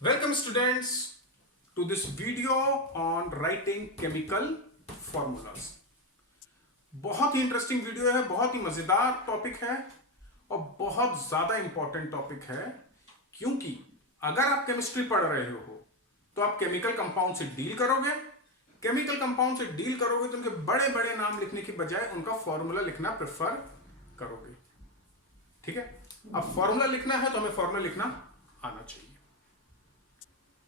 Welcome students to this video on writing chemical formulas. बहुत ही interesting video है, बहुत ही मजेदार टॉपिक है और बहुत ज्यादा इंपॉर्टेंट टॉपिक है क्योंकि अगर आप केमिस्ट्री पढ़ रहे हो तो आप केमिकल कंपाउंड से डील करोगे। केमिकल कंपाउंड से डील करोगे तो उनके बड़े बड़े नाम लिखने की बजाय उनका फॉर्मूला लिखना प्रेफर करोगे। ठीक है, अब फॉर्मूला लिखना है तो हमें फॉर्मूला लिखना आना चाहिए।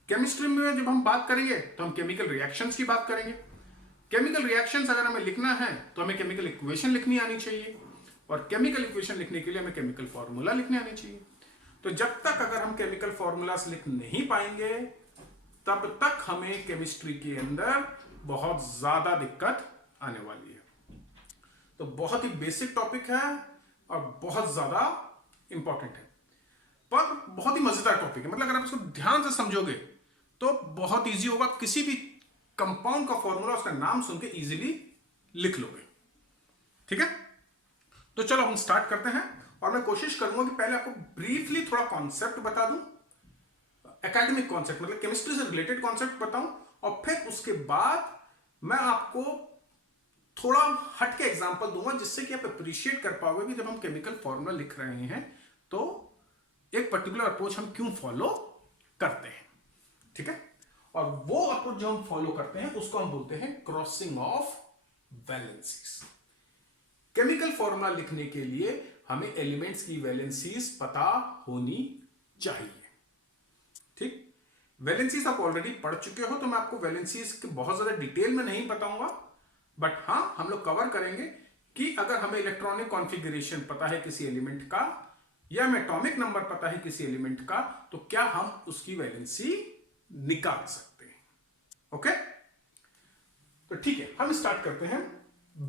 केमिस्ट्री में जब हम बात करेंगे तो हम केमिकल रिएक्शंस की बात करेंगे। केमिकल रिएक्शंस अगर हमें लिखना है तो हमें केमिकल इक्वेशन लिखनी आनी चाहिए और केमिकल इक्वेशन लिखने के लिए हमें केमिकल फॉर्मूला लिखने आनी चाहिए। तो जब तक अगर हम केमिकल फॉर्मूलास लिख नहीं पाएंगे तब तक हमें केमिस्ट्री के अंदर बहुत ज्यादा दिक्कत आने वाली है। तो बहुत ही बेसिक टॉपिक है और बहुत ज्यादा इंपॉर्टेंट है, पर बहुत ही मजेदार टॉपिक है। मतलब अगर आप इसको ध्यान से समझोगे तो बहुत इजी होगा। किसी भी कंपाउंड का फॉर्मूला उसका नाम सुन के इजीली लिख लोगे। ठीक है, तो चलो हम स्टार्ट करते हैं और मैं कोशिश करूंगा कि पहले आपको ब्रीफली थोड़ा कॉन्सेप्ट बता दूं, एकेडमिक कॉन्सेप्ट मतलब केमिस्ट्री से रिलेटेड कॉन्सेप्ट बताऊं और फिर उसके बाद मैं आपको थोड़ा हट के एग्जांपल दूंगा जिससे कि आप अप्रिशिएट कर पाओगे कि जब हम केमिकल फॉर्मूला लिख रहे हैं तो एक पर्टिकुलर अप्रोच हम क्यों फॉलो करते हैं। ठीक है, और वो अप्रोच जो हम फॉलो करते हैं उसको हम बोलते हैं crossing of valencies. Chemical formula लिखने के लिए हमें एलिमेंट्स की वैलेंसीज पता होनी चाहिए। ठीक, वैलेंसीज आप ऑलरेडी पढ़ चुके हो तो मैं आपको वैलेंसीज के बहुत ज्यादा डिटेल में नहीं बताऊंगा, बट हां हम लोग कवर करेंगे कि अगर हमें इलेक्ट्रॉनिक कॉन्फ़िगरेशन पता है किसी एलिमेंट का या हमें एटॉमिक नंबर पता है किसी एलिमेंट का तो क्या हम उसकी वैलेंसी निकाल सकते हैं। ओके, तो ठीक है, हम स्टार्ट करते हैं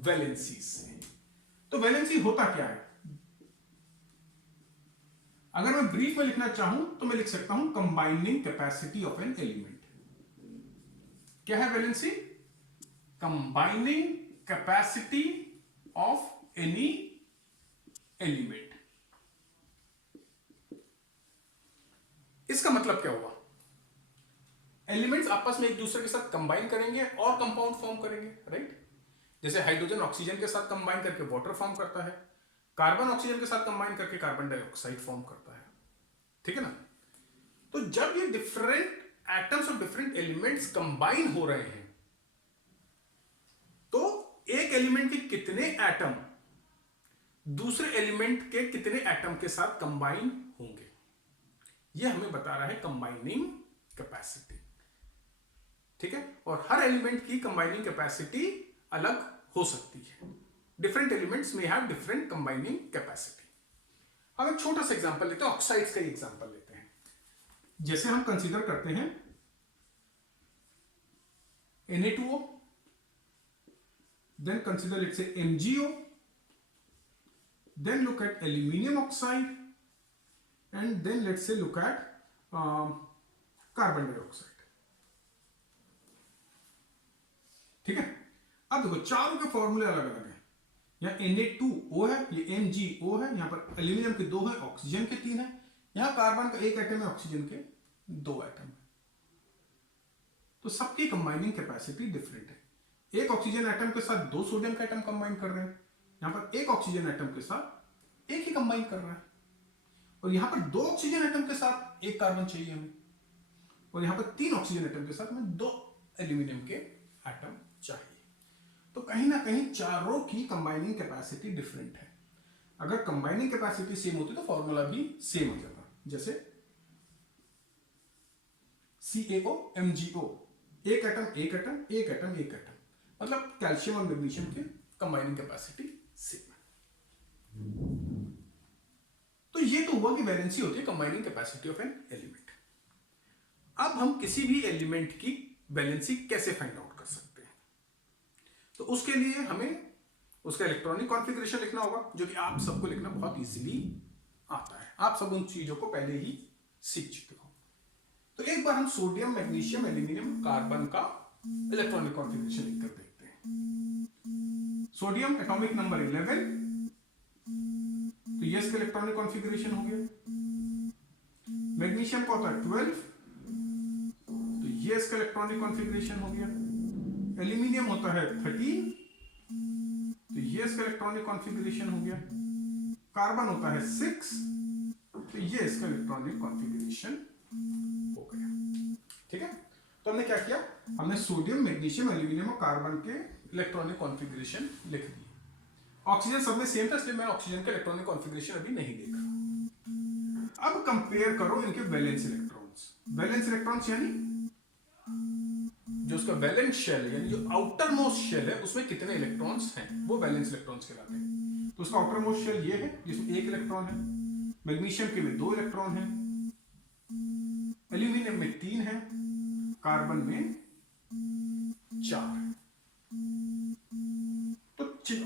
वैलेंसी से। तो वैलेंसी होता क्या है? अगर मैं ब्रीफ में लिखना चाहूं तो मैं लिख सकता हूं combining capacity of an element. क्या है valency? Combining capacity of any element. इसका मतलब क्या हुआ? एलिमेंट्स आपस में एक दूसरे के साथ कंबाइन करेंगे और कंपाउंड फॉर्म करेंगे, राइट? जैसे हाइड्रोजन ऑक्सीजन के साथ कंबाइन करके वाटर फॉर्म करता है, कार्बन ऑक्सीजन के साथ कंबाइन करके कार्बन डाइऑक्साइड फॉर्म करता है। ठीक है ना? तो जब ये डिफरेंट एटम्स और डिफरेंट एलिमेंट्स कंबाइन हो रहे हैं तो एक एलिमेंट के कितने एटम दूसरे एलिमेंट के कितने एटम के साथ कंबाइन होंगे, यह हमें बता रहा है कंबाइनिंग कैपेसिटी। ठीक है, और हर एलिमेंट की कंबाइनिंग कैपेसिटी अलग हो सकती है। डिफरेंट एलिमेंट्स में हैव डिफरेंट कंबाइनिंग कैपेसिटी। हम एक छोटा सा एग्जांपल लेते हैं, ऑक्साइड्स का एग्जांपल लेते हैं। जैसे हम कंसीडर करते हैं Na2O, then consider let's say MgO, then look at aluminium oxide, and then let's say look at carbon dioxide. ठीक है, अब देखो चारों के फॉर्मूले अलग अलग हैं। यहाँ Na2O है, ये MgO है, यहाँ पर एल्यूमिनियम के 2 है, ऑक्सीजन के 3 है, यहाँ कार्बन का 1 एटम है, ऑक्सीजन के 2 एटम है। तो सबकी कंबाइनिंग कैपेसिटी डिफरेंट है। एक ऑक्सीजन एटम के साथ 2 सोडियम का एटम कंबाइन कर रहे हैं, यहाँ पर एक ऑक्सीजन एटम के साथ एक ही कंबाइन कर रहा है, और यहाँ पर 2 ऑक्सीजन एटम के साथ एक कार्बन चाहिए हमें, और यहाँ पर 3 ऑक्सीजन एटम के साथ हमें 2 एल्यूमिनियम के एटम चाहिए। तो कहीं ना कहीं चारों की कंबाइनिंग कैपेसिटी डिफरेंट है। अगर कंबाइनिंग कैपेसिटी सेम होती तो फॉर्मूला भी सेम हो जाता। जैसे CaO MgO, एक एटम एक एटम एक एटम एक एटम, मतलब कैल्शियम और मैग्नीशियम की कंबाइनिंग कैपेसिटी सेम है। तो ये तो हुआ कि वैलेंसी होती है combining capacity of an element. अब हम किसी भी एलिमेंट की वैलेंसी कैसे फाइंड आउट कर सकते हैं? तो उसके लिए हमें उसका इलेक्ट्रॉनिक कॉन्फ़िगरेशन लिखना होगा, जो कि आप सबको लिखना बहुत इजीली आता है। आप सब उन चीजों को पहले ही सीख चुके हो। तो एक बार हम सोडियम मैग्नीशियम एल्यूमिनियम कार्बन का इलेक्ट्रॉनिक कॉन्फ़िगरेशन लिखकर देखते हैं। सोडियम एटॉमिक नंबर 11, तो ये इसका इलेक्ट्रॉनिक कॉन्फ़िगरेशन हो गया। मैग्नीशियम का होता है 12, ये इसका इलेक्ट्रॉनिक कॉन्फ़िगरेशन हो गया। एल्यूमिनियम होता है 13, तो ये इसका इलेक्ट्रॉनिक कॉन्फ़िगरेशन हो गया। कार्बन होता है 6, तो ये इसका इलेक्ट्रॉनिक कॉन्फ़िगरेशन हो गया। ठीक है, तो हमने क्या किया, हमने सोडियम, मैग्नीशियम, एल्यूमिनियम और कार्बन के इलेक्ट्रॉनिक कॉन्फ़िगरेशन लिख दिए। ऑक्सीजन सब में सेम था, इसलिए मैं ऑक्सीजन का इलेक्ट्रॉनिक कॉन्फ़िगरेशन अभी नहीं देख रहा। अब कंपेयर करो इनके वैलेंस इलेक्ट्रॉन्स। वैलेंस इलेक्ट्रॉन्स यानी जो उसका वैलेंस शेल है, यानी जो आउटर मोस्ट शेल है, उसमें कितने इलेक्ट्रॉन्स हैं, वो वैलेंस इलेक्ट्रॉन्स कहलाते हैं। तो उसका आउटर मोस्ट शेल ये है जिसमें 1 इलेक्ट्रॉन है, मैग्नीशियम के में 2 इलेक्ट्रॉन है, एल्यूमिनियम में 3 है, कार्बन में 4 है। तो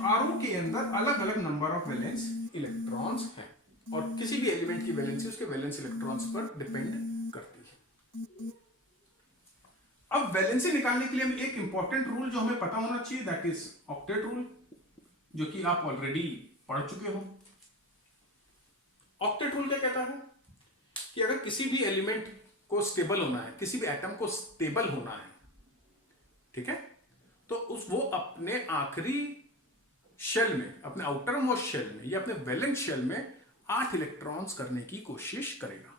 आरओ के अंदर अलग अलग नंबर ऑफ वैलेंस इलेक्ट्रॉन्स हैं और किसी भी एलिमेंट की वैलेंसी उसके वैलेंस इलेक्ट्रॉन्स पर डिपेंड करती है। अब वैलेंसी निकालने के लिए हम एक इंपॉर्टेंट रूल जो हमें पता होना चाहिए, दैट इज ऑक्टेट रूल, जो कि आप ऑलरेडी पढ़ चुके हो। ऑक्टेट रूल क्या कहता है कि अगर किसी भी एलिमेंट को स्टेबल होना है, किसी भी एटम को स्टेबल होना है, ठीक है, तो वो अपने आखिरी शेल में, अपने आउटर मोस्ट शेल में या अपने वैलेंस शेल में 8 इलेक्ट्रॉन्स करने की कोशिश करेगा।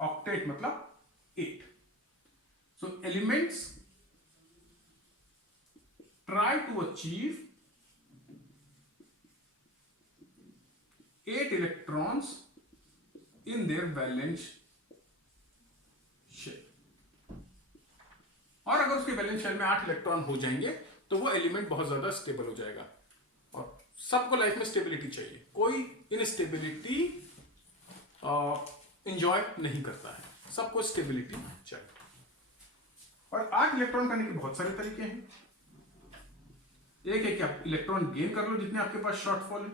ऑक्टेट मतलब 8। So elements try to achieve 8 electrons in their valence shell। और अगर उसके वैलेंस शेल में 8 इलेक्ट्रॉन हो जाएंगे तो वो एलिमेंट बहुत ज्यादा स्टेबल हो जाएगा। और सबको लाइफ में स्टेबिलिटी चाहिए, कोई इनस्टेबिलिटी एंजॉय नहीं करता है, सबको स्टेबिलिटी चाहिए। और 8 इलेक्ट्रॉन करने के बहुत सारे तरीके हैं। एक है कि आप इलेक्ट्रॉन गेन कर लो जितने आपके पास शॉर्टफॉल है,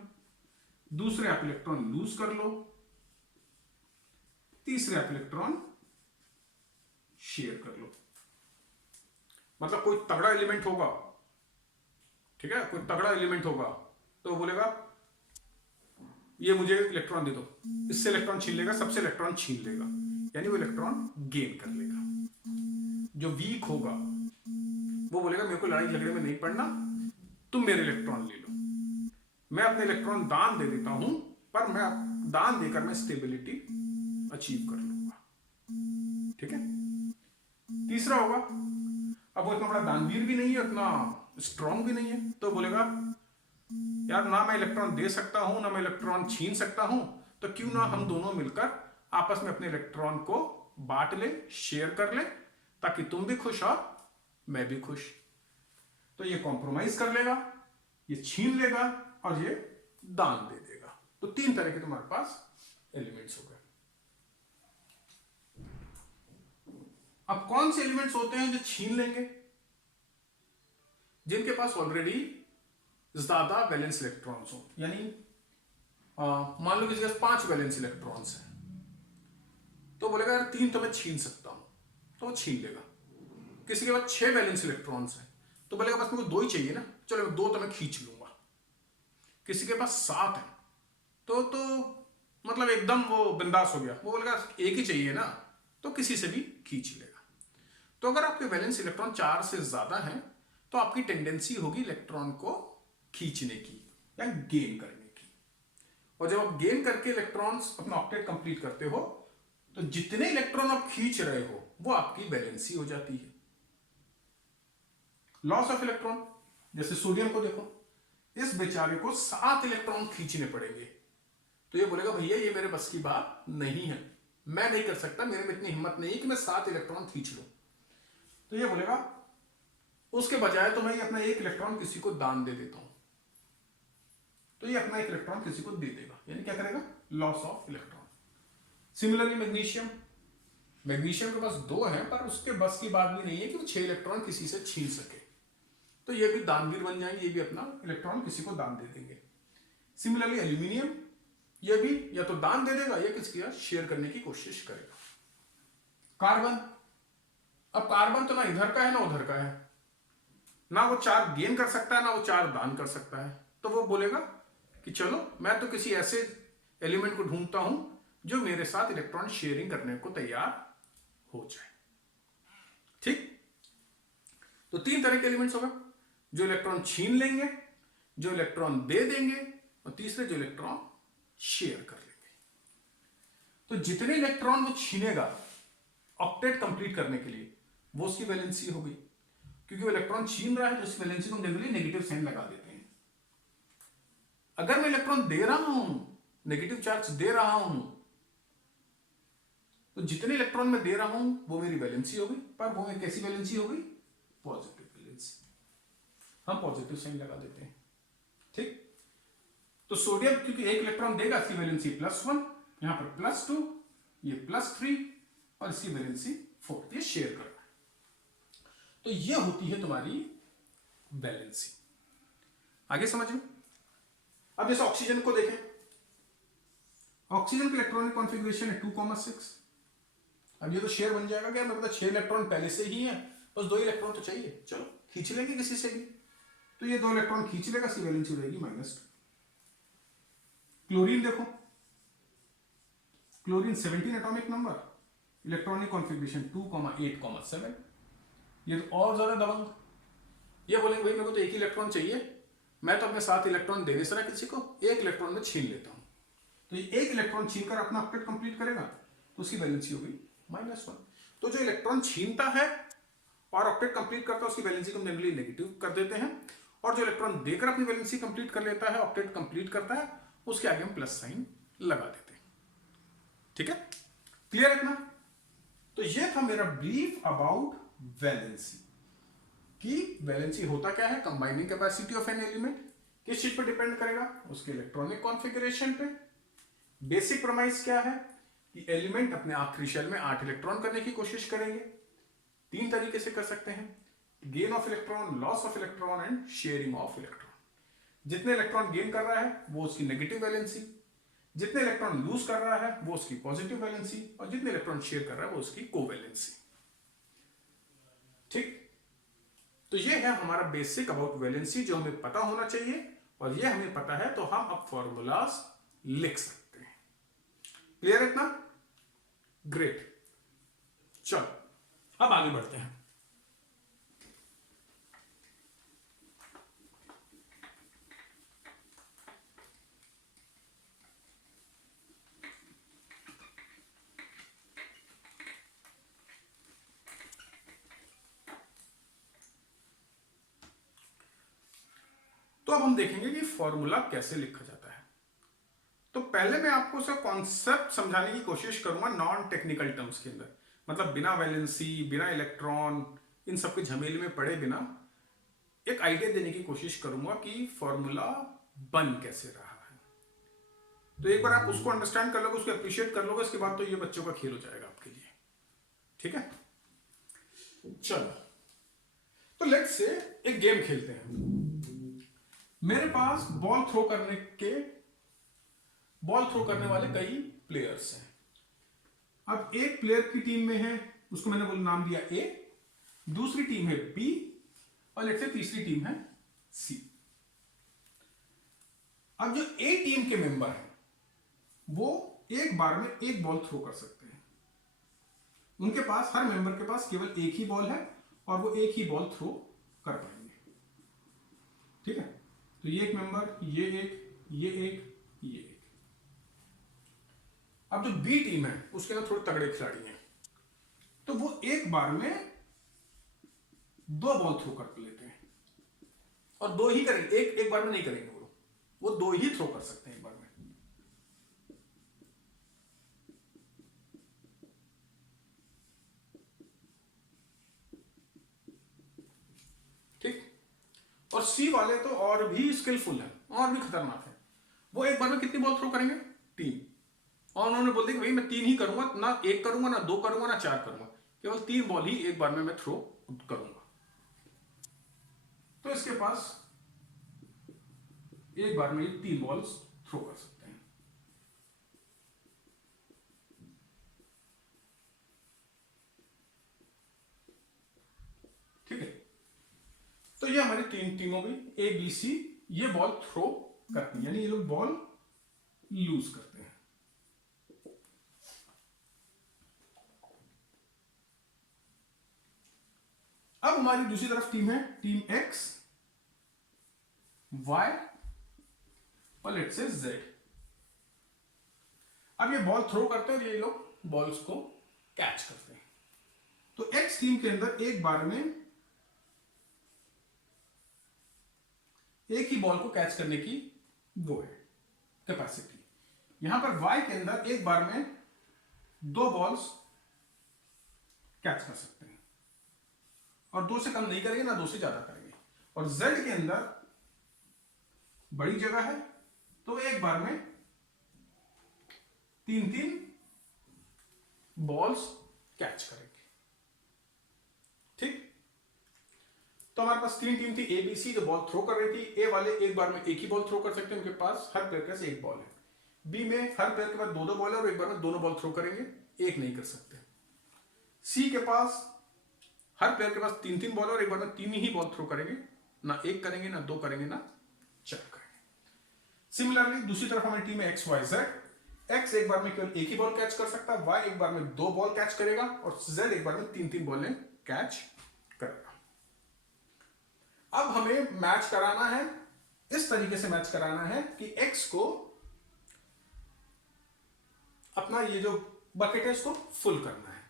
दूसरे आप इलेक्ट्रॉन लूज कर लो, तीसरे आप इलेक्ट्रॉन शेयर कर लो। मतलब कोई तगड़ा एलिमेंट होगा, ठीक है, कोई तगड़ा एलिमेंट होगा तो वो बोलेगा ये मुझे इलेक्ट्रॉन दे दो, इससे इलेक्ट्रॉन छीन लेगा, सबसे इलेक्ट्रॉन छीन लेगा, यानी वो इलेक्ट्रॉन गेन कर लेगा। जो वीक होगा वो बोलेगा मेरे को लड़ाई झगड़े में नहीं पड़ना, तुम मेरे इलेक्ट्रॉन ले लो, मैं अपने इलेक्ट्रॉन दान दे देता हूं, पर मैं दान देकर मैं स्टेबिलिटी अचीव कर लूंगा। ठीक है, तीसरा होगा, अब वो इतना बड़ा दानवीर भी नहीं है, उतना स्ट्रॉन्ग भी नहीं है, तो बोलेगा यार ना मैं इलेक्ट्रॉन दे सकता हूं ना मैं इलेक्ट्रॉन छीन सकता हूं, तो क्यों ना हम दोनों मिलकर आपस में अपने इलेक्ट्रॉन को बांट ले, शेयर कर ले, ताकि तुम भी खुश और मैं भी खुश। तो ये कॉम्प्रोमाइज कर लेगा, ये छीन लेगा और ये दान दे देगा। तो 3 तरह के तुम्हारे पास एलिमेंट्स हो गए। अब कौन से एलिमेंट्स होते हैं जो छीन लेंगे? जिनके पास ऑलरेडी ज्यादा वैलेंस इलेक्ट्रॉन्स हो, यानी मान लो किसी के पास 5 वैलेंस इलेक्ट्रॉन्स हैं, तो बोलेगा यार 3 तो मैं छीन सकता हूं, तो वो छीन लेगा। किसी के पास 6 वैलेंस इलेक्ट्रॉन्स हैं, तो बोलेगा बस मेरे को 2 ही चाहिए ना, चलो 2 तो मैं खींच लूंगा। किसी के पास 7 है तो मतलब एकदम वो बिंदास हो गया, वो बोलेगा 1 ही चाहिए ना, तो किसी से भी खींच लेगा। तो अगर आपके वैलेंस इलेक्ट्रॉन 4 से ज्यादा हैं तो आपकी टेंडेंसी होगी इलेक्ट्रॉन को खींचने की या गेन करने की। और जब आप गेन करके इलेक्ट्रॉन्स अपना ऑक्टेट कंप्लीट करते हो तो जितने इलेक्ट्रॉन आप खींच रहे हो वो आपकी वैलेंसी हो जाती है। लॉस ऑफ इलेक्ट्रॉन, जैसे सोडियम को देखो, इस बेचारे को 7 इलेक्ट्रॉन खींचने पड़ेंगे, तो ये बोलेगा भैया ये मेरे बस की बात नहीं है, मैं नहीं कर सकता, मेरे में इतनी हिम्मत नहीं है कि मैं 7 इलेक्ट्रॉन खींच लूं। तो ये बोलेगा उसके बजाय तो मैं अपना 1 इलेक्ट्रॉन किसी को दान दे देता हूं, तो ये अपना 1 इलेक्ट्रॉन किसी को दे देगा, यानी क्या करेगा, loss of electron. Similarly magnesium के पास 2 है पर उसके बस की बात भी नहीं है कि वो 6 इलेक्ट्रॉन किसी से छीन सके, तो ये भी दानवीर बन जाएंगे, ये भी अपना इलेक्ट्रॉन किसी को दान दे देंगे। सिमिलरली एल्यूमिनियम, ये भी या तो दान दे देगा या किसी का शेयर करने की कोशिश करेगा। कार्बन, अब कार्बन तो ना इधर का है ना उधर का है, ना वो 4 गेन कर सकता है ना वो 4 दान कर सकता है, तो वो बोलेगा कि चलो मैं तो किसी ऐसे एलिमेंट को ढूंढता हूं जो मेरे साथ इलेक्ट्रॉन शेयरिंग करने को तैयार हो जाए। ठीक, तो तीन तरह के एलिमेंट्स हो गए, जो इलेक्ट्रॉन छीन लेंगे, जो इलेक्ट्रॉन दे देंगे, और तीसरे जो इलेक्ट्रॉन शेयर कर लेंगे। तो जितने इलेक्ट्रॉन वो छीनेगा ऑक्टेट कंप्लीट करने के लिए, वो उसकी वैलेंसी हो गई। क्योंकि वो इलेक्ट्रॉन छीन रहा है तो उसकी वैलेंसी को हम जनरली नेगेटिव साइन लगा देते हैं। अगर मैं इलेक्ट्रॉन दे रहा हूं, नेगेटिव चार्ज दे रहा हूं, तो जितने इलेक्ट्रॉन मैं दे रहा हूं वो मेरी वैलेंसी हो गई, पर वो कैसी वैलेंसी हो गई? Positive valency. हम पॉजिटिव साइन लगा देते हैं। ठीक, तो सोडियम क्योंकि एक इलेक्ट्रॉन देगा, इसकी वैलेंसी +1, यहां पर +2, ये +3, और इसकी वैलेंसी 4, ये शेयर कर रहा है। तो ये होती है तुम्हारी वैलेंसी। आगे समझ में? अब जैसे ऑक्सीजन को देखें, ऑक्सीजन का इलेक्ट्रॉनिक कॉन्फ़िगरेशन है 2,6। अब ये तो शेयर बन जाएगा क्या? मेरे पास 6 इलेक्ट्रॉन पहले से ही है, बस 2 इलेक्ट्रॉन तो चाहिए, चलो खींच लेंगे किसी से भी। तो ये 2 इलेक्ट्रॉन खींच लेगा, इसकी वैलेंसी हो जाएगी -2। क्लोरीन देखो, chlorine 17 atomic number, electronic configuration 2,8,7। ये तो और ज्यादा दबंग। ये बोलेंगे भाई मेरे को तो एक ही इलेक्ट्रॉन चाहिए, मैं तो अपने 7 इलेक्ट्रॉन दे नहीं सकता किसी को, एक इलेक्ट्रॉन में छीन लेता हूं। तो ये एक इलेक्ट्रॉन छीनकर अपना ऑक्टेट कंप्लीट करेगा, तो उसकी वैलेंसी हो गई -1। तो जो इलेक्ट्रॉन छीनता है और ऑक्टेट कंप्लीट करता है, उसकी वैलेंसी को हम जनरली नेगेटिव कर देते हैं, और जो इलेक्ट्रॉन देकर अपनी वैलेंसी कंप्लीट कर लेता है, ऑक्टेट कंप्लीट करता है, उसके आगे हम प्लस साइन लगा देते हैं। ठीक है, क्लियर इतना? तो ये था मेरा ब्रीफ अबाउट वैलेंसी, कि वैलेंसी होता क्या है, combining capacity of an element. किस चीज पर डिपेंड करेगा? उसके इलेक्ट्रॉनिक कॉन्फ़िगरेशन पे। बेसिक प्रेमाइस क्या है कि एलिमेंट अपने आखिरी शेल में 8 इलेक्ट्रॉन करने की कोशिश करेंगे। 3 तरीके से कर सकते हैं, gain of electron, loss of electron and sharing of electron. जितने इलेक्ट्रॉन गेन कर रहा है वो उसकी नेगेटिव वैलेंसी, जितने इलेक्ट्रॉन लूज कर रहा है वो उसकी पॉजिटिव वैलेंसी, और जितने इलेक्ट्रॉन शेयर कर रहा है वो उसकी कोवैलेंसी। ठीक, तो ये है हमारा बेसिक अबाउट वैलेंसी, जो हमें पता होना चाहिए, और ये हमें पता है तो हम अब फॉर्मूलाज लिख सकते हैं। क्लियर इतना? ग्रेट। चलो अब आगे बढ़ते हैं। तो अब हम देखेंगे कि फॉर्मूला कैसे लिखा जाता है। तो पहले मैं आपको उसका कॉन्सेप्ट समझाने की कोशिश करूंगा नॉन टेक्निकल टर्म्स के अंदर, मतलब बिना वैलेंसी, बिना इलेक्ट्रॉन, इन सब के झमेले में पड़े बिना एक आइडिया देने की कोशिश करूंगा कि फॉर्मूला बन कैसे रहा है। तो एक बार आप उसको अंडरस्टैंड कर लोगे, उसको अप्रिशिएट कर लोगे, इसके बाद तो ये बच्चों का खेल हो जाएगा आपके लिए। ठीक है, चलो तो लेट्स से एक गेम खेलते हैं। मेरे पास बॉल थ्रो करने वाले कई प्लेयर्स हैं। अब एक प्लेयर की टीम में है, उसको मैंने बोला नाम दिया ए, दूसरी टीम है बी, और लेट्स से तीसरी टीम है सी। अब जो ए टीम के मेंबर हैं वो एक बार में एक बॉल थ्रो कर सकते हैं। उनके पास, हर मेंबर के पास केवल एक ही बॉल है और वो एक ही बॉल थ्रो कर पाएंगे। ठीक है, तो ये एक मेंबर, ये एक, ये एक, ये एक। अब जो बी टीम है उसके अंदर थोड़े तगड़े खिलाड़ी हैं, तो वो एक बार में 2 बॉल थ्रो कर लेते हैं, और 2 ही करेंगे, एक बार में नहीं करेंगे, वो 2 ही थ्रो कर सकते हैं एक बार में। ठीक, और सी वाले तो और भी स्किलफुल हैं, और भी खतरनाक है। वो एक बार में कितनी बॉल थ्रो करेंगे? 3। और उन्होंने बोल दिया कि भाई मैं 3 ही करूंगा, ना 1 करूंगा, ना 2 करूंगा, ना 4 करूंगा, केवल 3 बॉल ही एक बार में मैं थ्रो करूंगा। तो इसके पास एक बार में 3 बॉल्स थ्रो कर सकते हैं। ठीक है, तो ये हमारी 3 टीमों की ए बी सी, ये बॉल थ्रो करती है, यानी ये लोग बॉल लूज करते हैं। अब हमारी दूसरी तरफ टीम है टीम एक्स, वाई और लेट्स से जेड। अब ये बॉल थ्रो करते हैं और ये लोग बॉल्स को कैच करते हैं। तो एक्स टीम के अंदर एक बार में एक ही बॉल को कैच करने की वो है कैपेसिटी। यहां पर वाई के अंदर एक बार में दो बॉल्स कैच कर सकते हैं और दो से कम नहीं करेंगे ना दो से ज्यादा करेंगे। और जेड के अंदर बड़ी जगह है तो एक बार में तीन तीन बॉल्स कैच करेंगे। ठीक, तो हमारे पास तीन टीम थी ए बी सी जो बॉल थ्रो कर रही थी। ए वाले एक बार में एक ही बॉल थ्रो कर सकते हैं, उनके पास हर प्लेयर के पास एक बॉल है। बी में हर प्लेयर के पास दो दो बॉल है और एक बार में दोनों बॉल थ्रो करेंगे, एक नहीं कर सकते। सी के पास हर प्लेयर के पास तीन तीन बॉल है और एक बार में तीन ही बॉल थ्रो करेंगे, ना एक करेंगे ना दो करेंगे ना चार करेंगे। सिमिलरली दूसरी तरफ हमारी टीम है एक्स वाई जेड। एक्स एक बार में केवल एक ही बॉल कैच कर सकता है, वाई एक बार में दो बॉल कैच करेगा और जेड एक बार में तीन तीन बॉल कैच करेगा। अब हमें मैच कराना है, इस तरीके से मैच कराना है कि एक्स को अपना ये जो बकेट है इसको फुल करना है।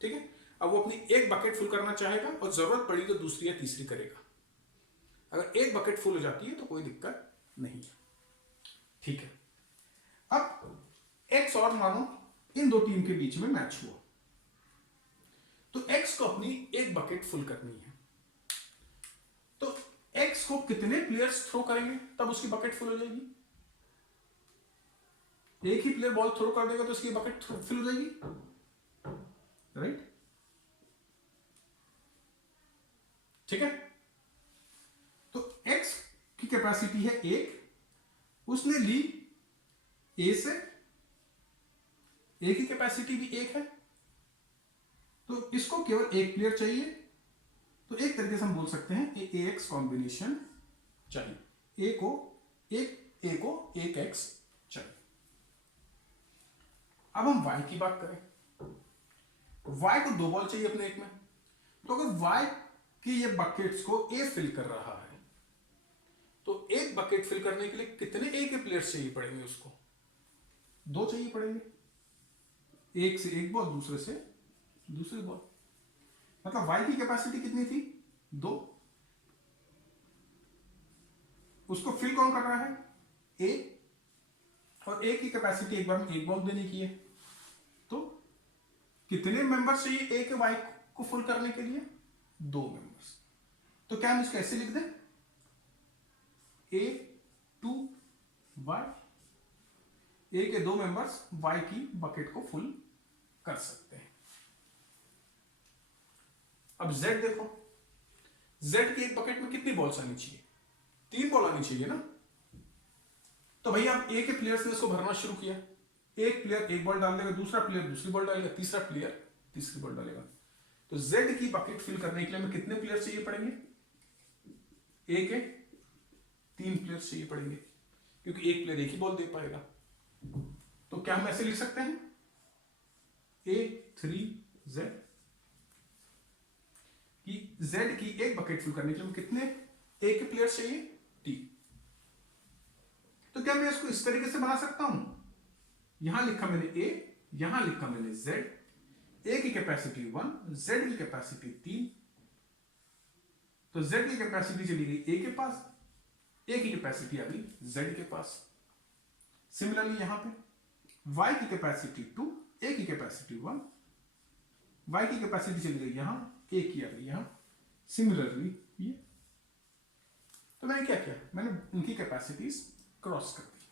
ठीक है, अब वो अपनी एक बकेट फुल करना चाहेगा और जरूरत पड़ी तो दूसरी या तीसरी करेगा। अगर एक बकेट फुल हो जाती है तो कोई दिक्कत नहीं है। ठीक है, अब एक्स और मानो इन दो टीम के बीच में मैच हुआ तो एक्स को अपनी एक बकेट फुल करनी है। तो एक्स को कितने प्लेयर्स थ्रो करेंगे तब उसकी बकेट फुल हो जाएगी? एक ही प्लेयर बॉल थ्रो कर देगा तो उसकी बकेट फुल हो जाएगी, राइट? ठीक है, तो एक्स की कैपेसिटी है एक, उसने ली ए से, ए की कैपेसिटी भी एक है, तो इसको केवल एक प्लेयर चाहिए। तो एक तरीके से हम बोल सकते हैं ए एक्स कॉम्बिनेशन चाहिए, ए को एक एक्स चाहिए। अब हम y की बात करें, y को दो बॉल चाहिए अपने एक में। तो अगर y की ये बकेट्स को a फिल कर रहा है तो एक बकेट फिल करने के लिए कितने a के प्लेयर्स चाहिए पड़ेंगे? उसको दो चाहिए पड़ेंगे, एक से एक बॉल दूसरे से दूसरी बॉल। मतलब y की कैपेसिटी कितनी थी? दो। उसको फिल कौन कर रहा है? a, और a की कैपेसिटी एक बार में एक बॉल देने की है। तो कितने मेंबर्स चाहिए a के y को फुल करने के लिए? दो मेंबर्स। तो क्या हम इसको ऐसे लिख दें? a टू y, a के दो मेंबर्स y की बकेट को फुल कर सकते हैं। अब z देखो, z की एक बकेट में कितनी बॉल्स आनी चाहिए? तीन बॉल आनी चाहिए ना। तो भैया अब ए के प्लेयर्स ने इसको भरना शुरू किया। एक प्लेयर एक बॉल डाल देगा, दूसरा प्लेयर दूसरी बॉल डालेगा, तीसरा प्लेयर तीसरी बॉल डालेगा। तो z की बकेट फिल करने के लिए हमें कितने प्लेयर चाहिए पड़ेंगे? ए के तीन प्लेयर्स चाहिए पड़ेंगे, क्योंकि एक प्लेयर एक ही बॉल दे पाएगा। तो क्या हम ऐसे लिख सकते हैं? A3Z कि Z की एक बकेट फिल करने के लिए कितने A के प्लेयर्स चाहिए? 3। तो क्या मैं इसको इस तरीके से बना सकता हूं? यहां लिखा मैंने A, यहां लिखा मैंने Z। A की कैपेसिटी 1, Z की कैपेसिटी 3। तो Z की कैपेसिटी चली गई A के पास, A की कैपेसिटी आ गई Z के पास। सिमिलरली यहां पे Y की कैपेसिटी 2, A की कैपेसिटी 1, Y की कैपेसिटी चली गई यहां, A की आ गई यहां। सिमिलरली ये, तो मैंने क्या किया? मैंने उनकी कैपेसिटीज क्रॉस कर दी।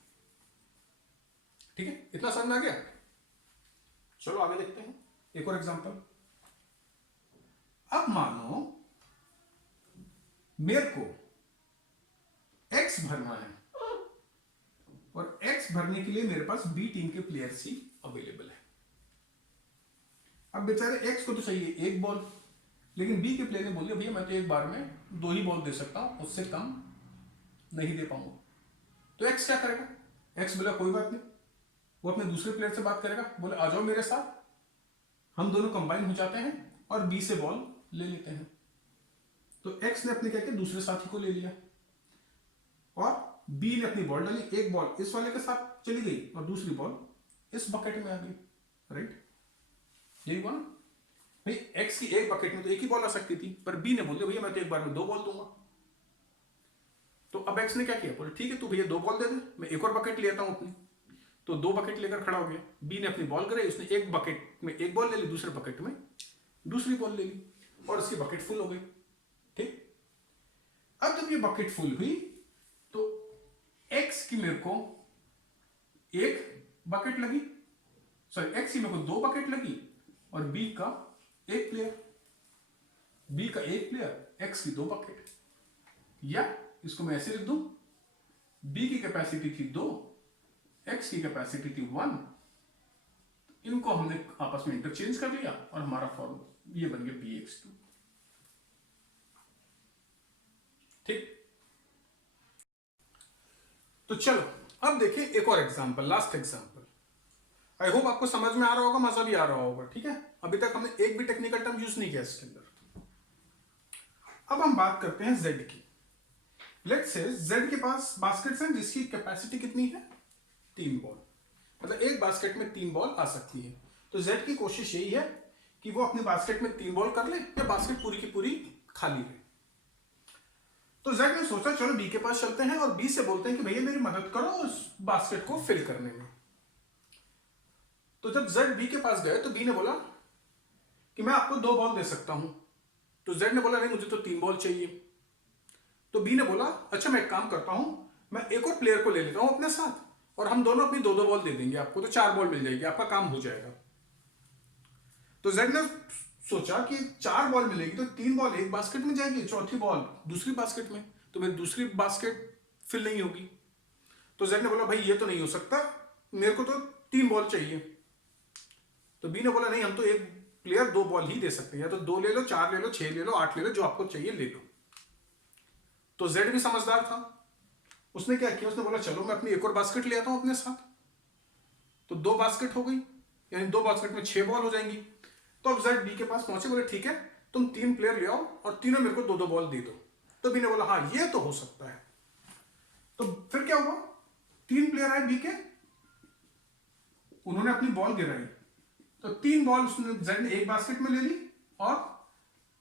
ठीक है, इतना समझ में आ गया? चलो आगे देखते हैं एक और एग्जांपल। अब मानो मेरे को x भरना है और x भरने के लिए मेरे पास B टीम के प्लेयर्स ही अवेलेबल है। अब बेचारे x को तो चाहिए एक बॉल, लेकिन B के प्लेयर ने बोल दिया भैया मैं तो एक बार में दो ही बॉल दे सकता हूं, उससे कम नहीं दे पाऊंगा। तो x क्या करेगा? x बोला कोई बात नहीं, वो अपने दूसरे प्लेयर से बात करेगा, बोले आ जाओ मेरे साथ, हम दोनों कंबाइन हो जाते हैं और B से बॉल ले लेते हैं। तो एक्स ने अपने क्या किया, दूसरे साथी को ले लिया और बी ने अपनी बॉल डाली, एक बॉल इस वाले के साथ चली गई और दूसरी बॉल इस बकेट में आ गई, राइट। यही हुआ ना भाई, एक्स की एक बकेट में तो एक ही बॉल आ सकती थी, पर बी ने बोल दिया भैया मैं तो एक बार में 2 बॉल दूंगा। तो अब एक्स ने क्या किया, बोले ठीक है तू भैया 2 बॉल दे दे, मैं एक और बकेट लेता हूं अपनी। तो 2 बकेट लेकर खड़ा हो गया, बी ने अपनी बॉल गिराई, उसने एक बकेट में एक बॉल ले ली, दूसरे बकेट में दूसरी बॉल ले ली और उसकी बकेट फुल हो गई, ठीक। अब जब ये बकेट फुल हुई तो एक्स की मेरे को एक बकेट लगी, सॉरी एक्स की मेरे को 2 बकेट लगी और बी का एक प्लेयर, बी का एक प्लेयर, एक्स की 2 बकेट। या इसको मैं ऐसे लिख दूं, बी की कैपेसिटी थी 2, एक्स की कैपेसिटी थी 1, इनको हमने आपस में इंटरचेंज कर लिया और हमारा फॉर्म ये बन गया bx2, ठीक। तो चलो अब देखिए एक और example, last example. I hope आपको समझ में आ रहा होगा, मजा भी आ रहा होगा, ठीक है। अभी तक हमने एक भी टेक्निकल टर्म यूज नहीं किया इसके अंदर। अब हम बात करते हैं z की। लेट्स से z के पास बास्केट्स हैं जिसकी कैपेसिटी कितनी है, 3 बॉल, मतलब एक बास्केट में 3 बॉल आ सकती है। तो z की कोशिश यही है कि वो अपने बास्केट में 3 बॉल कर ले या बास्केट पूरी की पूरी खाली है। तो z ने सोचा चलो b के पास चलते हैं और b से बोलते हैं कि भैया मेरी मदद करो उस बास्केट को फिल करने में। तो जब z b के पास गए तो b ने बोला कि मैं आपको 2 बॉल दे सकता हूं। तो z ने बोला नहीं मुझे तो 3 बॉल चाहिए। तो b ने बोला अच्छा मैं एक काम करता हूं, मैं एक और प्लेयर को ले लेता हूं अपने साथ और हम दोनों अपनी 2-2 बॉल दे देंगे आपको, तो 4 बॉल मिल जाएगी, आपका काम हो जाएगा। तो z ने सोचा कि 4 बॉल मिलेगी तो 3 बॉल एक बास्केट में जाएगी, चौथी बॉल दूसरी बास्केट में, तो मेरी दूसरी बास्केट फिल नहीं होगी। तो z ने बोला भाई ये तो नहीं हो सकता, मेरे को तो 3 बॉल चाहिए। तो b ने बोला नहीं हम तो एक प्लेयर 2 बॉल ही दे सकते हैं, या तो 2 ले लो, 4 ले लो, 6 ले लो, 8 ले लो, जो आपको चाहिए ले लो। तो z भी समझदार था, उसने क्या किया, उसने बोला चलो मैं अपनी एक और बास्केट ले आता हूं अपने साथ। तो 2 बास्केट हो गई, यानी 2 बास्केट में 6 बॉल हो जाएंगी। तो अब z b के पास पहुंचे, बोले ठीक है तुम 3 प्लेयर ले आओ और तीनों मेरे को 2-2 बॉल दे दो। तो b ने बोला हाँ ये तो हो सकता है। तो फिर क्या हुआ, 3 प्लेयर आए b के, उन्होंने अपनी बॉल गिराई, तो 3 बॉल उसने z ने एक बास्केट में ले ली और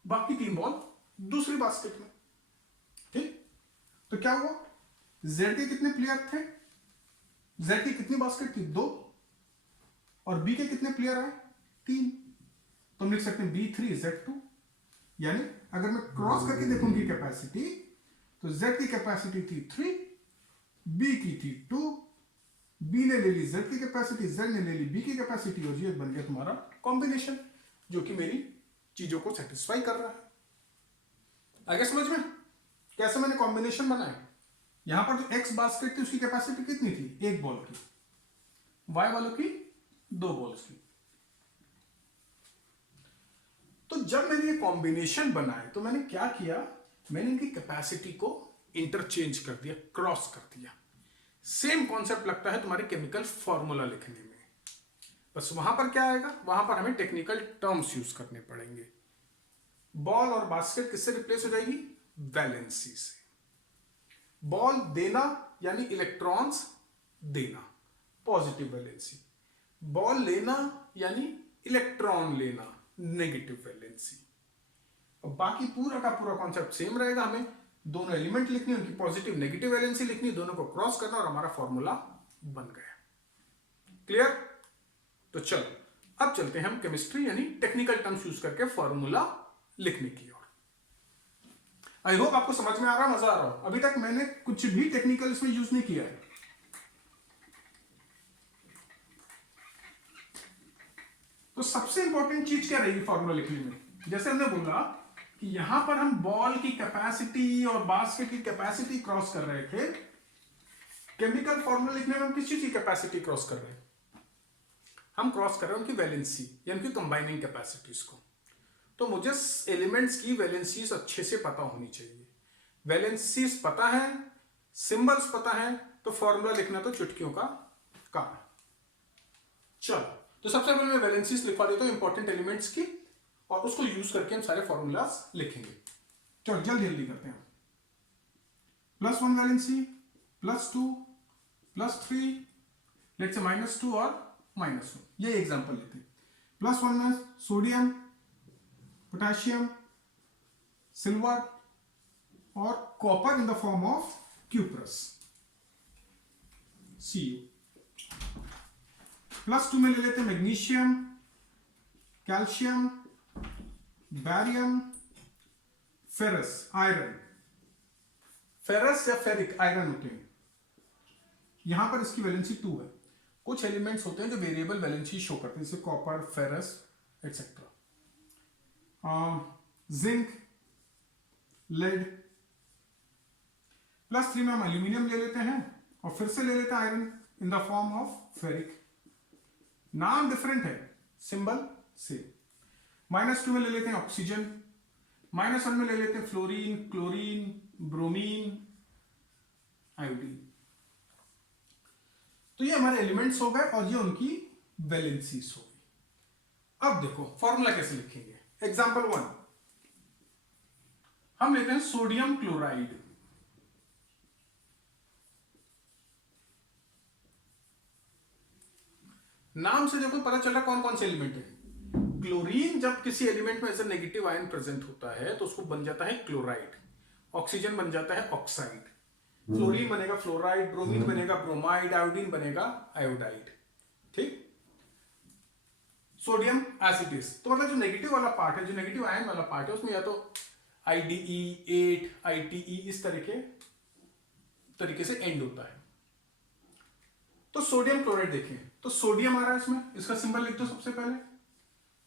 बाकी 3 बॉल दूसरी बास्केट में, ठीक। तो क्या हुआ, z के कितने प्लेयर थे, z की कितनी बास्केट थी, 2, और b के कितने प्लेयर आए, 3। तो हम लिख सकते हैं b3 z2, यानी अगर मैं क्रॉस करके देखूंगी कैपेसिटी तो z की कैपेसिटी थी 3, b की थी 2, b ने ले ली z की कैपेसिटी, z ने ले ली b की कैपेसिटी और ये बन गया तुम्हारा कॉम्बिनेशन जो कि मेरी चीजों को सेटिस्फाई कर रहा है। आगे समझ में कैसे मैंने कॉम्बिनेशन बनाया। यहां पर जो x बास्केट थी उसकी कैपेसिटी कितनी थी, 1 बॉल की, y वालों की 2 बॉल्स की। तो जब मैंने ये कॉम्बिनेशन बनाए तो मैंने क्या किया, मैंने इनकी कैपेसिटी को इंटरचेंज कर दिया, क्रॉस कर दिया। सेम कॉन्सेप्ट लगता है तुम्हारे केमिकल फॉर्मूला लिखने में, बस वहां पर क्या आएगा, वहां पर हमें टेक्निकल टर्म्स यूज करने पड़ेंगे। बॉल और बास्केट किससे रिप्लेस हो जाएगी, वैलेंसी से। बॉल देना यानी इलेक्ट्रॉन्स देना, पॉजिटिव वैलेंसी। बॉल लेना यानी इलेक्ट्रॉन लेना, नेगेटिव वैलेंसी। और बाकी पूरा का पूरा कॉन्सेप्ट सेम रहेगा, हमें दोनों एलिमेंट लिखनी, उनकी पॉजिटिव नेगेटिव वैलेंसी लिखनी, दोनों को क्रॉस करना और हमारा फॉर्मूला बन गया। क्लियर। तो चलो अब चलते हैं हम केमिस्ट्री यानी टेक्निकल टर्म्स यूज करके फॉर्मूला लिखने की ओर। आई होप आपको समझ में आ रहा, मजा आ रहा हो। अभी तक मैंने कुछ भी टेक्निकल इसमें यूज नहीं किया है। तो सबसे इंपॉर्टेंट चीज क्या रहेगी फॉर्मूला लिखने में, जैसे हमने बोला कि यहां पर हम बॉल की कैपेसिटी और बास्केट की कैपेसिटी क्रॉस कर रहे थे। केमिकल फॉर्मूला लिखने में हम किस चीज की कैपेसिटी क्रॉस कर रहे हैं, हम क्रॉस कर रहे हैं उनकी वैलेंसी या उनकी कंबाइनिंग कैपेसिटीज को। तो मुझे एलिमेंट्स की वैलेंसीज अच्छे से पता होनी चाहिए। वैलेंसीज पता है, सिंबल्स पता है, तो फॉर्मूला लिखना तो चुटकियों का काम है। चलो तो सबसे पहले मैं वैलेंसीज लिखवा देता हूं इंपॉर्टेंट एलिमेंट्स की, और उसको यूज करके हम सारे फॉर्मूलाज लिखेंगे। चलो जल्दी जल्दी करते हैं। +1 वैलेंसी, +2, +3, लेट्स से -2 और -1, ये एग्जांपल लेते हैं। +1 में सोडियम, पोटेशियम, सिल्वर और copper in the form of cuprous, Cu। +2 में ले लेते हैं magnesium, calcium, barium, ferrous, iron. Ferrous या फेरिक आयरन होते हैं। यहां पर इसकी वैलेंसी 2 है। कुछ एलिमेंट्स होते हैं जो वेरिएबल वैलेंसी शो करते हैं, जैसे copper, ferrous etcetera. Zinc, lead. +3 में हम एल्यूमिनियम ले लेते हैं और फिर से ले लेते हैं iron in the form of ferric. नाम डिफरेंट है, सिंबल सेम। -2 में ले लेते हैं ऑक्सीजन, -1 में ले लेते हैं फ्लोरीन, क्लोरीन, ब्रोमीन, आयोडीन। तो ये हमारे एलिमेंट्स हो गए और ये उनकी वैलेंसीज हो गई। अब देखो फॉर्मूला कैसे लिखेंगे। एग्जांपल 1, हम लेते हैं सोडियम क्लोराइड। नाम से देखो पता चल रहा कौन कौन से एलिमेंट है। क्लोरीन जब किसी एलिमेंट में ऐसे नेगेटिव आयन प्रेजेंट होता है तो उसको बन जाता है क्लोराइड। ऑक्सीजन बन जाता है ऑक्साइड, फ्लोरीन बनेगा फ्लोराइड, ब्रोमीन बनेगा ब्रोमाइड, आयोडीन बनेगा आयोडाइड। ठीक। सोडियम एसिटिस, तो मतलब जो नेगेटिव वाला पार्ट है, जो नेगेटिव आयन वाला पार्ट है, उसमें या तो IDE8, ITE इस तरीके से एंड होता है। तो सोडियम क्लोराइड देखें तो सोडियम आ रहा है इसमें, इसका सिंबल लिख दो सबसे पहले।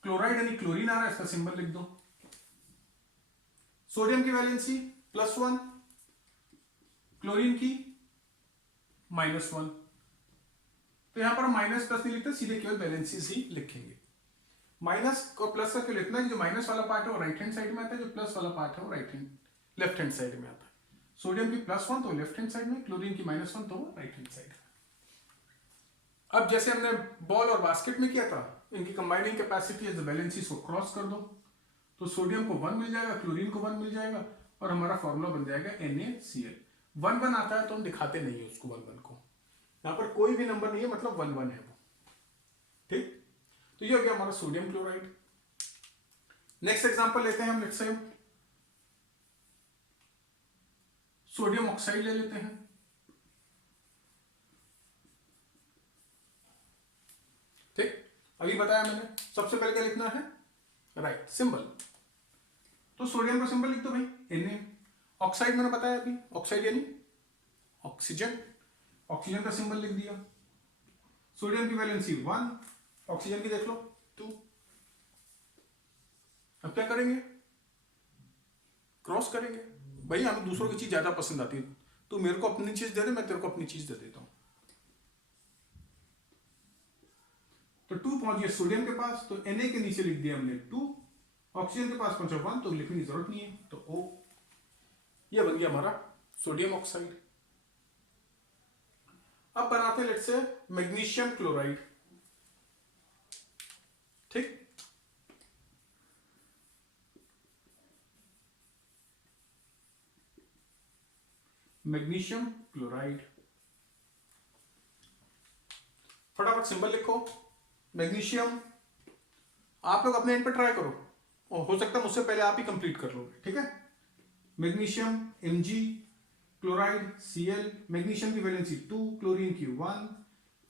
क्लोराइड यानी क्लोरीन आ रहा है, इसका सिंबल लिख दो। सोडियम की वैलेंसी +1, क्लोरीन की -1। तो यहां पर माइनस प्लस नहीं लिखते, सीधे केवल वैलेंसीज ही लिखेंगे। माइनस और प्लस का क्यों लिखना है? जो माइनस वाला पार्ट है वो राइट हैंड साइड में आता है, जो प्लस वाला पार्ट है वो लेफ्ट हैंड साइड में आता है। सोडियम की +1 तो लेफ्ट हैंड साइड में, क्लोरीन की -1 तो वो राइट हैंड साइड में। अब जैसे हमने बॉल और बास्केट में किया था, इनकी कंबाइनिंग कैपेसिटी है, वैलेंसीज को क्रॉस कर दो तो सोडियम को 1 मिल जाएगा, क्लोरीन को 1 मिल जाएगा और हमारा फॉर्मूला बन जाएगा NaCl। 1 आता है तो हम दिखाते नहीं है उसको 1 को, यहां पर कोई भी नंबर नहीं है, मतलब 1 है वो। ठीक, तो ये हो गया हमारा सोडियम क्लोराइड। नेक्स्ट एग्जांपल लेते हैं हम, लेट्स से सोडियम ऑक्साइड ले लेते हैं। ठीक, अभी बताया मैंने, सबसे पहले क्या लिखना है? Right, symbol. तो सोडियम का सिंबल लिख दो भाई Na। ऑक्साइड मैंने बताया अभी, ऑक्साइड यानी ऑक्सीजन, ऑक्सीजन का सिंबल लिख दिया। सोडियम की वैलेंसी 1, ऑक्सीजन की देख लो 2। अब क्या करेंगे? क्रॉस करेंगे। भाई हमें दूसरों की चीज ज्यादा पसंद आती है, तू मेरे को अपनी चीज दे दे, मैं तेरे को अपनी चीज दे देता हूं। तो 2 पहुंच गया सोडियम के पास, तो Na के नीचे लिख दिया हमने 2। ऑक्सीजन के पास पहुंचा 1, तो लिखने की जरूरत नहीं है, तो O। यह बन गया हमारा सोडियम ऑक्साइड। अब बनाते हैं लेट्स से मैग्नीशियम क्लोराइड। ठीक, मैग्नीशियम क्लोराइड, फटाफट सिंबल लिखो मैग्नीशियम। आप लोग अपने एंड पे ट्राई करो, और हो सकता है मुझसे पहले आप ही कंप्लीट कर लोगे। ठीक है, magnesium Mg, chloride Cl। Magnesium की वैलेंसी 2, क्लोरीन की 1,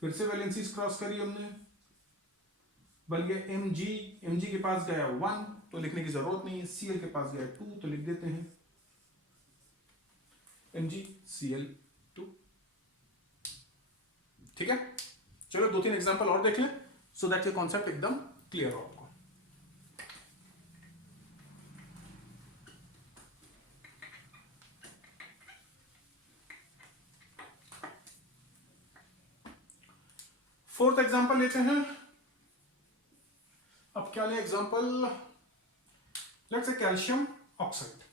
फिर से वैलेंसीज क्रॉस करी हमने, बन गया Mg के पास गया 1 तो लिखने की जरूरत नहीं है, Cl के पास गया 2 तो लिख देते हैं MgCl2। ठीक है, चलो 2-3 एग्जांपल और देख लें, सो दैट ये कॉन्सेप्ट एकदम क्लियर हो आपको। फोर्थ एग्जांपल लेते हैं। अब क्या ले example? Let's say calcium oxide.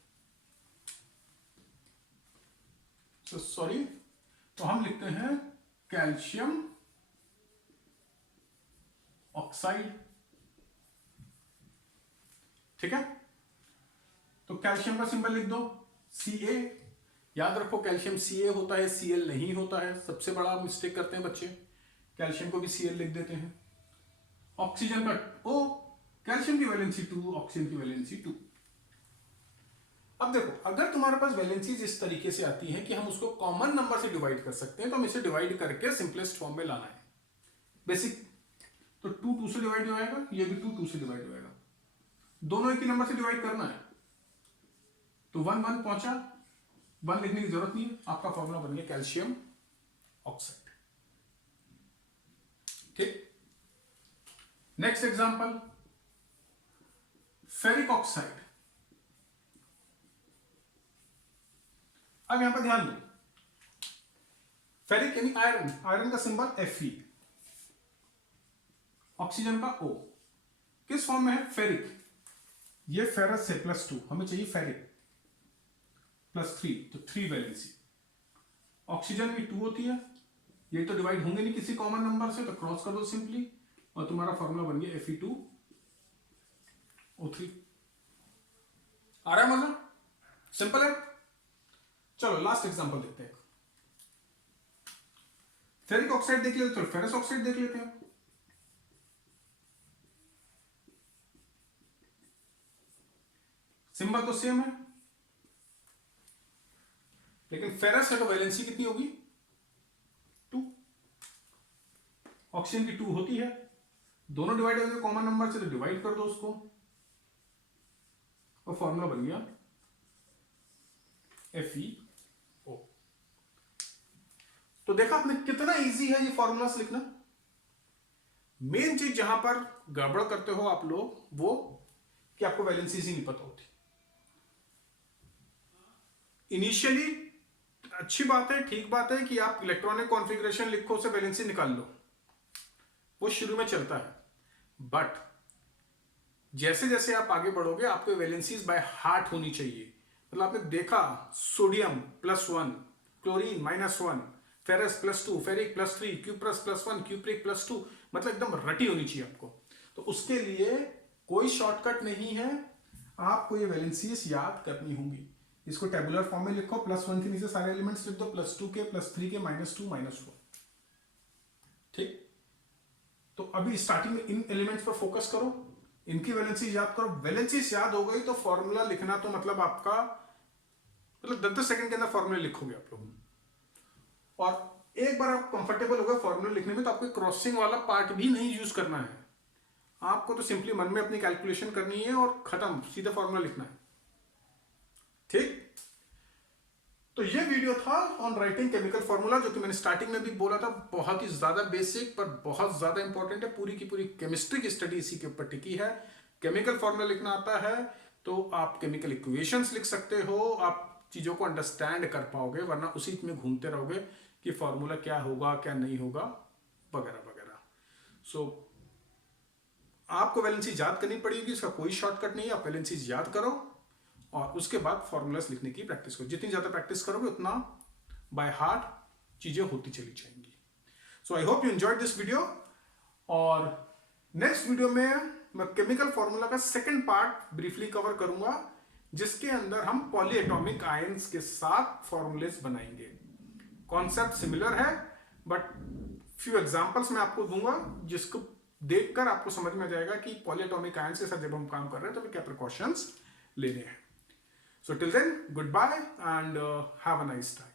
Sorry, तो हम लिखते हैं कैल्शियम ऑक्साइड। ठीक है, तो कैल्शियम का सिंबल लिख दो Ca। याद रखो कैल्शियम Ca होता है, Cl नहीं होता है। सबसे बड़ा मिस्टेक करते हैं बच्चे, कैल्शियम को भी Cl लिख देते हैं। ऑक्सीजन का O, कैल्शियम की वैलेंसी 2, ऑक्सीजन की वैलेंसी 2। अब देखो, अगर तुम्हारे पास वैलेंसीज इस तरीके से आती हैं कि हम उसको कॉमन नंबर से डिवाइड कर सकते हैं, तो हम इसे डिवाइड करके सिंपलेस्ट फॉर्म में लाना है। बेसिक तो 2 2 से डिवाइड हो जाएगा, ये भी 2 2 से डिवाइड हो जाएगा। दोनों एक ही नंबर से डिवाइड करना है, तो 1 1 पहुंचा, 1 लिखने की जरूरत नहीं है, आपका फॉर्मूला बन गया कैल्शियम ऑक्साइड। ठीक, नेक्स्ट एग्जांपल, फेरिक ऑक्साइड। अब यहां पर ध्यान दो, फेरिक यानी आयरन, आयरन का सिंबल Fe, ऑक्सीजन का O। किस फॉर्म में है? फेरिक। ये फेरस है +2, हमें चाहिए फेरिक +3, तो 3 वैलेंसी। ऑक्सीजन भी 2 होती है, ये तो डिवाइड होंगे नहीं किसी कॉमन नंबर से, तो क्रॉस कर दो सिंपली और तुम्हारा फॉर्मूला बन गया Fe2O3। आ रहा है मजा? सिंपल है। चलो लास्ट एग्जांपल देखते हैं। फेरिक ऑक्साइड देख लेते, तो फेरस ऑक्साइड देख लेते हैं। सिंबल तो सेम है, लेकिन फेरस है तो वैलेंसी कितनी होगी? 2। ऑक्सीजन की 2 होती है, दोनों डिवाइड होंगे कॉमन नंबर से, तो डिवाइड कर दो उसको और फॉर्मूला बन गया FeO। तो देखा आपने कितना इजी है ये फॉर्मूलास लिखना। मेन चीज जहां पर गड़बड़ करते हो आप लोग, वो कि आपको वैलेंसीज ही नहीं पता होती। इनिशियली अच्छी बात है, ठीक बात है कि आप इलेक्ट्रॉनिक कॉन्फ़िगरेशन लिखो, से वैलेंसी निकाल लो, वो शुरू में चलता है। बट जैसे जैसे आप आगे बढ़ोगे, आपको वैलेंसीज बाय हार्ट होनी चाहिए। मतलब आपने देखा sodium +1, chlorine -1, ferrous +2, ferric +3, cuprous +1, cupric +2, मतलब एकदम रटी होनी चाहिए आपको। तो उसके लिए कोई शॉर्टकट नहीं है, आपको ये वैलेंसीज याद करनी होंगी। इसको टेबुलर फॉर्म में लिखो, +1 के नीचे सारे एलिमेंट्स लिख दो, +2 के, +3 के, -2, -4। ठीक, तो अभी स्टार्टिंग में इन एलिमेंट्स पर फोकस करो, इनकी वैलेंसीज याद करो। वैलेंसीज याद हो गई तो फॉर्मूला लिखना तो मतलब आपका 10-10 सेकंड के अंदर फॉर्मूला लिखोगे आप लोग। और एक बार आप कंफर्टेबल हो गए फॉर्मूला लिखने में, तो आपको क्रॉसिंग वाला पार्ट भी नहीं यूज करना है। आपको तो सिंपली मन में अपनी कैलकुलेशन करनी है और खत्म, सीधा फॉर्मूला लिखना है। ठीक, तो ये वीडियो था ऑन राइटिंग केमिकल फॉर्मूला, जो कि मैंने स्टार्टिंग में भी बोला था, बहुत ही ज्यादा बेसिक पर बहुत ज्यादा इंपॉर्टेंट है। पूरी की पूरी केमिस्ट्री की स्टडी इसी के ऊपर टिकी है। केमिकल फॉर्मूला लिखना आता है तो आप केमिकल इक्वेशंस लिख सकते हो, आप चीजों को अंडरस्टैंड कर पाओगे, वरना उसी में घूमते रहोगे कि फॉर्मूला क्या होगा क्या नहीं होगा वगैरह वगैरह। सो आपको वैलेंसी याद करनी पड़ेगी, इसका कोई शॉर्टकट नहीं है। आप वैलेंसीज याद करो और उसके बाद फॉर्मूलास लिखने की प्रैक्टिस करो। जितनी ज्यादा प्रैक्टिस करोगे उतना बाय हार्ट चीजें होती चली जाएंगी। So I hope you enjoyed this video, और नेक्स्ट वीडियो में मैं केमिकल फॉर्मूला का सेकंड पार्ट ब्रीफली कवर करूंगा, जिसके अंदर हम पॉलीएटॉमिक आयंस के साथ फॉर्मूलेस बनाएंगे। कॉन्सेप्ट सिमिलर है, बट फ्यू एग्जांपल्स मैं आपको दूंगा, जिसको देखकर आपको समझ में आ जाएगा कि पॉलीएटॉमिक आयंस के साथ जब हम काम कर रहे हैं तो क्या प्रिकॉशंस लेने हैं। So till then, goodbye and have a nice time.